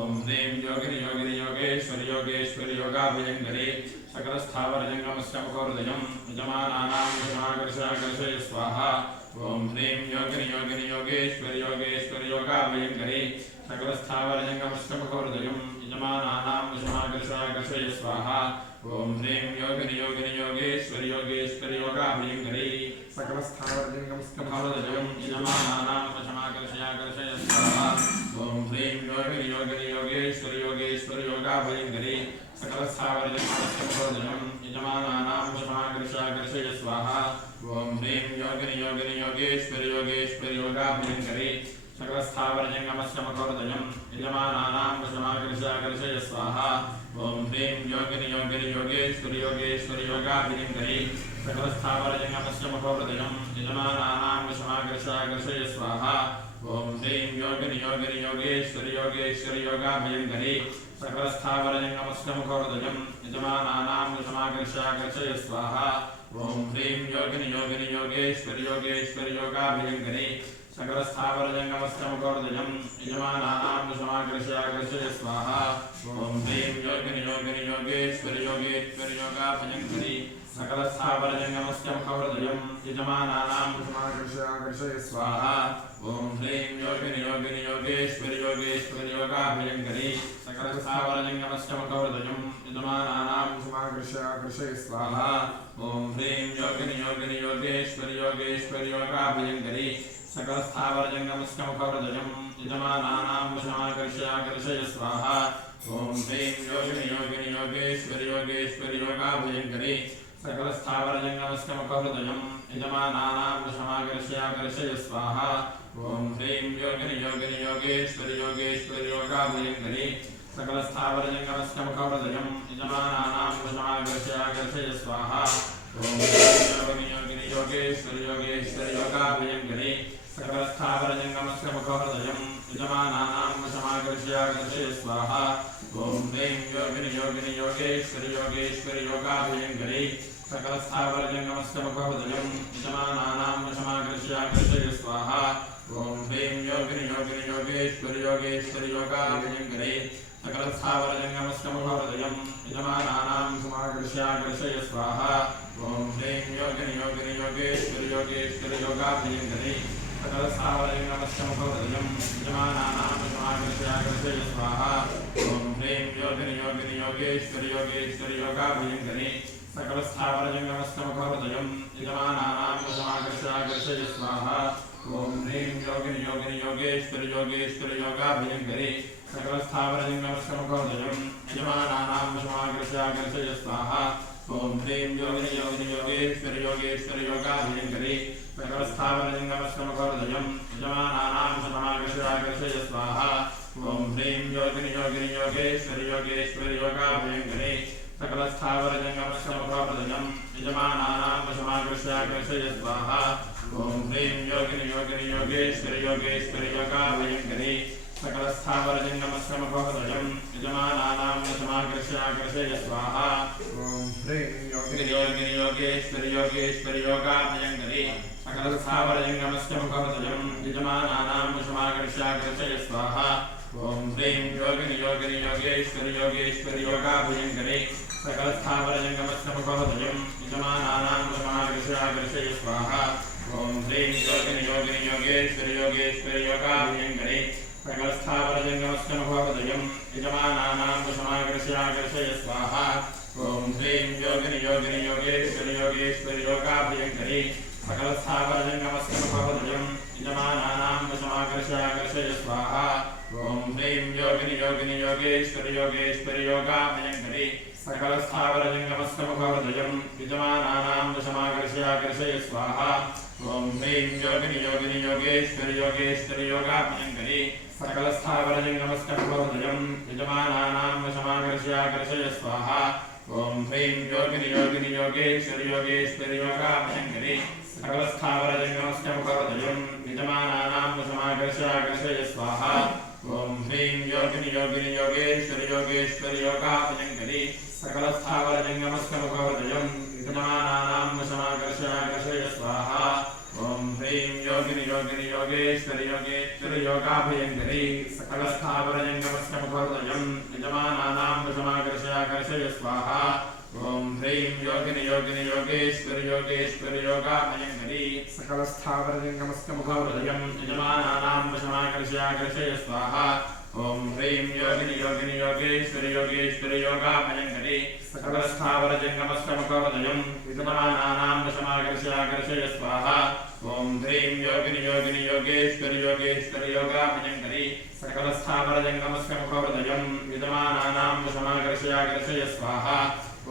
ओम ह्रीं योगिनि योगिनि योगेश्वरि योगेश्वरि योगाभयंकरी सकल स्थावर जंगमस्य मुखोर्दयं यजमानानां वशमाकर्षय स्वाहा ओम ह्रीं योगिनि योगिनि योगेश्वरि योगेश्वरि योगाभयंकरी सकल स्थावर जंगमस्य मुखोर्दयं यजमानानां वशमाकर्षय स्वाहा ओम ह्रीं योगिनि योगिनि योगेश्वरि योगेश्वरि योगाभयंकरी सकल स्थावर जंगमस्य मुखोर्दयं यजमानानां वशमाकर्षय स्वाहा ओम ह्रीं योगिनि योगिनि योगेश्वरि योगेश्वरि योगाभयंकरी सकल स्थावर जंगमस्य मुखोर्दयं यजमानानां वशमाकर्षय स्वाहा ओम ह्रीं योगिनि योगिनि योगेश्वरि योगेश्वरि योगाभयंकरी सकल स्थावर जंगमस्य मुखोर्दयं यजमानानां वशमाकर्षय स्वाहा ओम ह्रीं योगिनि योगिनि योगेश्वरि योगेश्वरि योगाभयंकरी सकल स्थावर जंगमस्य मुखोर्दयं यजमानानां वशमाकर्षय स्वाहा ओम ह्रीं योगिनि योगिनि योगेश्वरि योगेश्वरि योगाभयंकरी सकल स्थावर जंगमस्य मुखोर्दयं यजमानानां वशमाकर्षय स्वाहा ओम ह्रीं योगिनि योगिनि योगेश्वरि योगेश्वरि योगाभयंकरी सकल स्थावर जंगमस्य मुखोर्दयं यजमानानां वशमाकर्षय स्वाहा ओम ह्रीं योगिनि योगिनि योगेश्वरि योगेश्वरि योगाभयंकरी सकल स्थावर जंगमस्य मुखोर्दयं यजमानानां वशमाकर्षय स्वाहा ओम ह्रीं योगिनि योगिनि योगेश्वरि योगेश्वरि योगाभयंकरी सकल स्थावर जंगमस्य मुखोर्दयं यजमानानां वशमाकर्षय स्वाहा ओम ह्रीं योगिनि योगिनि योगेश्वरि योगेश्वरि योगाभयंकरी सकल स्थावर जंगमस्य मुखोर्दयं यजमानानां वशमाकर्षय स्वाहा ओम ह्रीं योगिनि योगिनि योगेश्वरि योगेश्वरि योगाभयंकरी सकल स्थावर जंगमस्य मुखोर्दयं यजमानानां वशमाकर्षय स्वाहा ओम ह्रीं योगिनि योगिनि योगेश्वरि योगेश्वरि योगाभयंकरी सकल स्थावर जंगमस्य मुखोर्दयं यजमानानां वशमाकर्षय स्वाहा ओम ह्रीं योगिनि योगिनि योगेश्वरि योगेश्वरि योगाभयंकरी सकल स्थावर जंगमस्य मुखोर्दयं यजमानानां वशमाकर्षय स्वाहा ओम ह्रीं योगिनि योगिनि योगेश्वरि योगेश्वरि योगाभयंकरी सकल स्थावर जंगमस्य मुखोर्दयं यजमानानां वशमाकर्षय स्वाहा ओम ह्रीं योगिनि योगिनि योगेश्वरि योगेश्वरि योगाभयंकरी सकल स्थावर जंगमस्य मुखोर्दयं यजमानानां वशमाकर्षय स्वाहा ओम ह्रीं योगिनि योगिनि योगेश्वरि योगेश्वरि योगाभयंकरी सकल स्थावर जंगमस्य मुखोर्दयं यजमानानां वशमाकर्षय स्वाहा ओम ह्रीं योगिनि योगिनि योगेश्वरि योगेश्वरि योगाभयंकरी सकल स्थावर जंगमस्य मुखोर्दयं यजमानानां वशमाकर्षय स्वाहा ओम ह्रीं योगिनि योगिनि योगेश्वरि योगेश्वरि योगाभयंकरी सकल स्थावर जंगमस्य मुखोर्दयं यजमानानां वशमाकर्षय स्वाहा ओम ह्रीं योगिनि योगिनि योगेश्वरि योगेश्वरि योगाभयंकरी सकल स्थावर जंगमस्य मुखोर्दयं यजमानानां वशमाकर्षय स्वाहा ओम ह्रीं योगिनि योगिनि योगेश्वरि योगेश्वरि योगाभयंकरी सकल स्थावर जंगमस्य मुखोर्दयं यजमानानां वशमाकर्षय स्वाहा ओम ह्रीं योगिनि योगिनि योगेश्वरि योगेश्वरि योगाभयंकरी सकल स्थावर जंगमस्य मुखोर्दयं यजमानानां वशमाकर्षय स्वाहा ओम ह्रीं योगिनि योगिनि योगेश्वरि योगेश्वरि योगाभयंकरी सकल स्थावर जंगमस्य मुखोर्दयं यजमानानां वशमाकर्षय स्वाहा ओम ह्रीं योगिनि योगिनि योगेश्वरि योगेश्वरि योगाभयंकरी सकल स्थावर जंगमस्य मुखोर्दयं यजमानानां वशमाकर्षय स्वाहा ओम ह्रीं योगिनि योगिनि योगेश्वरि योगेश्वरि योगाभयंकरी सकल स्थावर जंगमस्य मुखोर्दयं यजमानानां वशमाकर्षय स्वाहा ओम ह्रीं योगिनि योगिनि योगेश्वरि योगेश्वरि योगाभयंकरी सकल स्थावर जंगमस्य मुखोर्दयं यजमानानां वशमाकर्षय स्वाहा ओम ह्रीं योगिनि योगिनि योगेश्वरि योगेश्वरि योगाभयंकरी सकल स्थावर जंगमस्य मुखोर्दयं यजमानानां वशमाकर्षय स्वाहा ओम ह्रीं योगिनि योगिनि योगेश्वरि योगेश्वरि योगाभयंकरी सकल स्थावर जंगमस्य मुखोर्दयं यजमानानां वशमाकर्षय स्वाहा ओम ह्रीं योगिनि योगिनि योगेश्वरि योगेश्वरि योगाभयंकरी सकल स्थावर जंगमस्य मुखोर्दयं यजमानानां वशमाकर्षय स्वाहा ओम ह्रीं योगिनि योगिनि योगेश्वरि योगेश्वरि योगाभयंकरी सकल स्थावर जंगमस्य मुखोर्दयं यजमानानां वशमाकर्षय स्वाहा ओम ह्रीं योगिनि योगिनि योगेश्वरि योगेश्वरि योगाभयङ्करी सकलस्थावरजङ्गमस्य मुखहृदयं यजमानानां वशमाकर्षयाकर्षय स्वाहा ॐ ह्रीं योगिनि योगिनि योगेश्वरि योगेश्वरि योगाभयङ्करी सकलस्थावरजङ्गमस्य मुखहृदयं यजमानानां वशमाकर्षयाकर्षय स्वाहा ॐ ह्रीं योगिनि योगिनि योगेश्वरि योगेश्वरि योगाभयङ्करी सकलस्थावरजङ्गमस्य मुखहृदयं यजमानानां वशमाकर्षयाकर्षय स्वाहा ॐ ह्रीं योगिनि योगिनि योगेश्वरि योगेश्वरि योगाभयङ्करी सकलस्थावरजङ्गमस्य मुखहृदयं यजमानानां वशमाकर्षयाकर्षय स्वाहा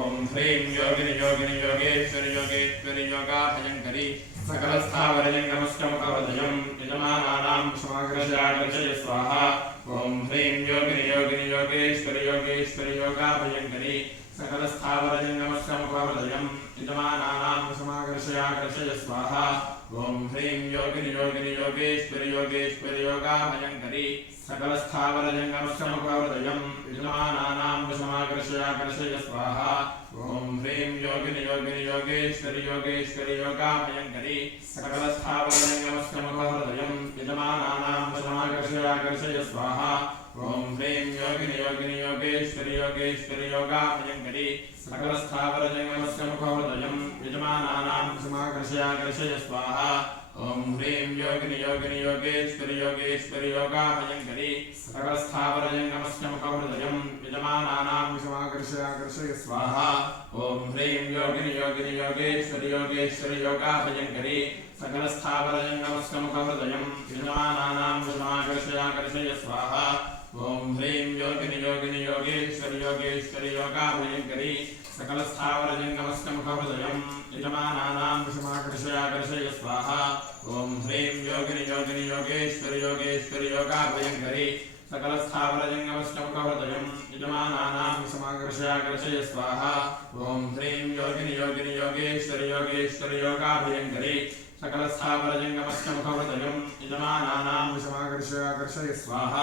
ॐ ह्रीं योगिनि योगिनि योगेश्वरि योगेश्वरि योगाभयङ्करी सकलस्थावरजङ्गमस्य मुखहृदयं यजमानानां वशमाकर्षयाकर्षय स्वाहा ॐ ह्रीं योगिनि योगिनि योगेश्वरि योगेश्वरि योगाभयङ्करी सकलस्थावरजङ्गमस्य मुखहृदयं यजमानानां वशमाकर्षयाकर्षय स्वाहा ॐ ह्रीं योगिनि योगिनि योगेश्वरि योगेश्वरि योगाभयङ्करी सकलस्थावरजङ्गमस्य मुखहृदयं यजमानानां वशमाकर्षयाकर्षय स्वाहा ॐ ह्रीं योगिनि योगिनि योगेश्वरि योगेश्वरि योगाभयङ्करी सकलस्थावरजङ्गमस्य मुखहृदयं यजमानानां वशमाकर्षयाकर्षय स्वाहा ॐ ह्रीं योगिनि योगिनि योगेश्वरि योगेश्वरि योगाभयङ्करी सकलस्थावरजङ्गमस्य मुखहृदयं यजमानानां वशमाकर्षयाकर्षय स्वाहा ॐ ह्रीं योगिनि योगिनि योगेश्वरि योगेश्वरि योगाभयङ्करी सकलस्थावरजङ्गमस्य मुखहृदयं यजमानानां वशमाकर्षयाकर्षय स्वाहा ॐ ह्रीं योगिनि योगिनि योगेश्वरि योगेश्वरि योगाभयङ्करी सकलस्थावरजङ्गमस्य मुखहृदयं यजमानानां वशमाकर्षयाकर्षय स्वाहा ॐ ह्रीं योगिनि योगिनि योगेश्वरि योगेश्वरि योगाभयङ्करी सकलस्थावरजङ्गमस्य मुखहृदयं यजमानानां वशमाकर्षयाकर्षय स्वाहा ॐ ह्रीं योगिनि योगिनि योगेश्वरि योगेश्वरि योगाभयङ्करी सकलस्थावरजङ्गमस्य मुखहृदयं यजमानानां वशमाकर्षयाकर्षय स्वाहा ॐ ह्रीं योगिनि योगिनि योगेश्वरि योगेश्वरि योगाभयङ्करी सकलस्थावरजङ्गमस्य मुखहृदयं यजमानानां वशमाकर्षयाकर्षय स्वाहा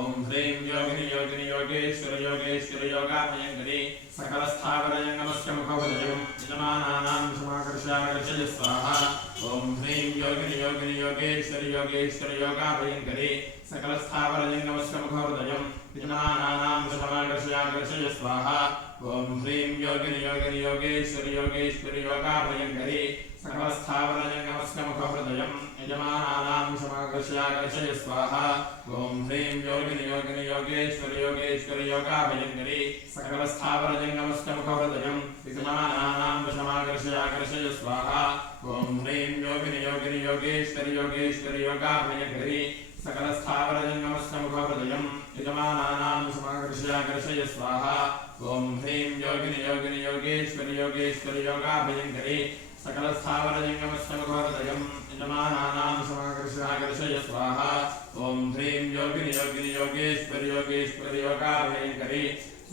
ॐ ह्रीं योगिनि योगिनि योगेश्वरि योगेश्वरि योगाभयङ्करी सकलस्थावरजङ्गमस्य मुखहृदयं यजमानानां वशमाकर्षयाकर्षय स्वाहा ॐ ह्रीं योगिनि योगिनि योगेश्वरि योगेश्वरि योगाभयङ्करी सकलस्थावरजङ्गमस्य मुखहृदयं यजमानानां वशमाकर्षयाकर्षय स्वाहा ॐ ह्रीं योगिनि योगिनि योगेश्वरि योगेश्वरि योगाभयङ्करी सकलस्थावरजङ्गमस्य मुखहृदयं यजमानानां वशमाकर्षयाकर्षय स्वाहा ॐ ह्रीं योगिनि योगिनि योगेश्वरि योगेश्वरि योगाभयङ्करी सकलस्थावरजङ्गमस्य मुखहृदयं यजमानानां वशमाकर्षयाकर्षय स्वाहा ॐ ह्रीं योगिनि योगिनि योगेश्वरि योगेश्वरि योगाभयङ्करी सकलस्थावरजङ्गमस्य मुखहृदयं यजमानानां वशमाकर्षयाकर्षय स्वाहा ॐ ह्रीं योगिनि योगिनि योगेश्वरि योगेश्वरि योगाभयङ्करी सकलस्थावरजङ्गमस्य मुखहृदयं यजमानानां वशमाकर्षयाकर्षय स्वाहा ॐ ह्रीं योगिनि योगिनि योगेश्वरि योगेश्वरि योगाभयङ्करी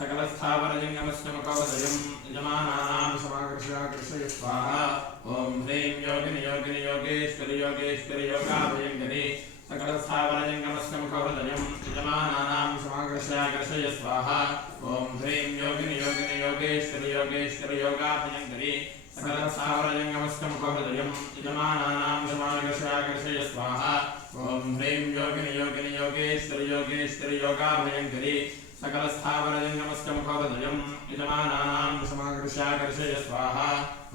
सकलस्थावरजङ्गमस्य मुखहृदयं यजमानानां वशमाकर्षयाकर्षय स्वाहा ॐ ह्रीं योगिनि योगिनि योगेश्वरि योगेश्वरि योगाभयङ्करी सकलस्थावरजङ्गमस्य मुखहृदयं यजमानानां वशमाकर्षयाकर्षय स्वाहा ॐ ह्रीं योगिनि योगिनि योगेश्वरि योगेश्वरि योगाभयङ्करी सकलस्थावरजङ्गमस्य मुखहृदयं यजमानानां वशमाकर्षयाकर्षय स्वाहा ॐ ह्रीं योगिनि योगिनि योगेश्वरि योगेश्वरि योगाभयङ्करी सकलस्थावरजङ्गमस्य मुखहृदयं यजमानानां वशमाकर्षयाकर्षय स्वाहा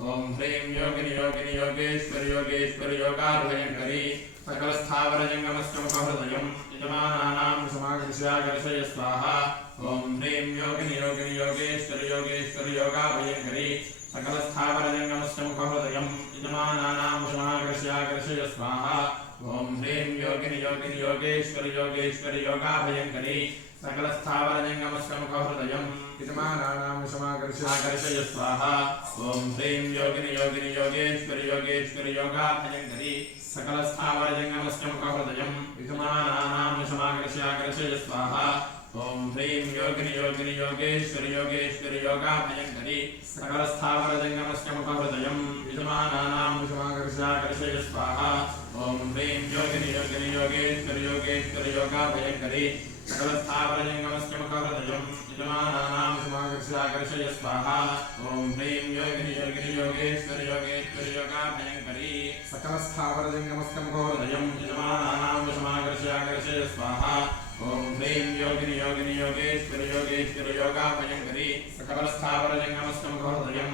ॐ ह्रीं योगिनि योगिनि योगेश्वरि योगेश्वरि योगाभयङ्करी सकलस्थावरजङ्गमस्य मुखहृदयं यजमानानां वशमाकर्षयाकर्षय स्वाहा ॐ ह्रीं योगिनि योगिनि योगेश्वरि योगेश्वरि योगाभयङ्करी सकलस्थावरजङ्गमस्य मुखहृदयं यजमानानां वशमाकर्षयाकर्षय स्वाहा ॐ ह्रीं योगिनि योगिनि योगेश्वरि योगेश्वरि योगाभयङ्करी सकलस्थावरजङ्गमस्य मुखहृदयं यजमानानां वशमाकर्षयाकर्षय स्वाहा ॐ ह्रीं योगिनि योगिनि योगेश्वरि योगेश्वरि योगाभयङ्करी सकलस्थावरजङ्गमस्य मुखहृदयं यजमानानां वशमाकर्षयाकर्षय स्वाहा ॐ ह्रीं योगिनि योगिनि योगेश्वरि योगेश्वरि योगाभयङ्करी सकलस्थावरजङ्गमस्य मुखहृदयं यजमानानां वशमाकर्षयाकर्षय स्वाहा ॐ ह्रीं योगिनि योगिनि योगेश्वरि योगेश्वरि योगाभयङ्करी सकलस्थावरजङ्गमस्य मुखहृदयं यजमानानां वशमाकर्षयाकर्षय स्वाहा ॐ ह्रीं योगिनि योगिनि योगेश्वरि योगेश्वरि योगाभयङ्करी सकलस्थावरजङ्गमस्तमुखोदयं यजमानानां वशमाकर्षयाकर्षय स्वाहा ॐ ह्रीं योगिनि योगिनि योगेश्वरि योगेश्वरि योगामयङ्करि सकलस्थावरजङ्गमस्तमुखोदयं